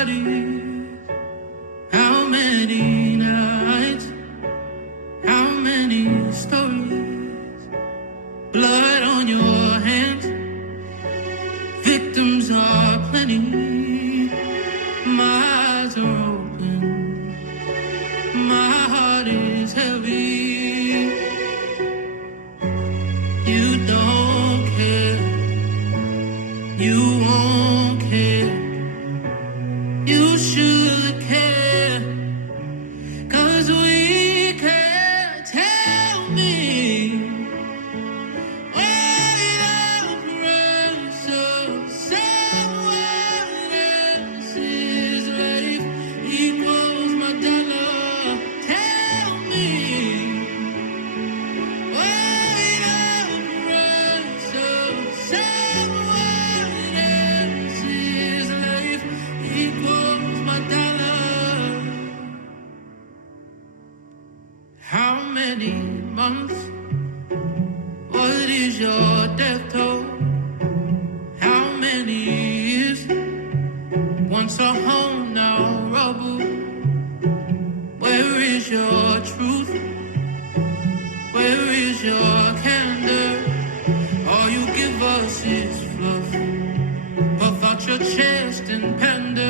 bodies? How many nights? How many stories? Blood on your hands. Victims are plenty. My eyes are open. My heart is heavy. You don't care. You won't care. You should care. 'Cause we can't. Tell me where the price of someone else's life equals my dollar. Tell me where the price of someone else's life equals my dollar. How many months? What is your death toll? How many years? Once a home, now rubble. Where is your truth? Where is your candor? All you give us is fluff. Puff out your chest and pander.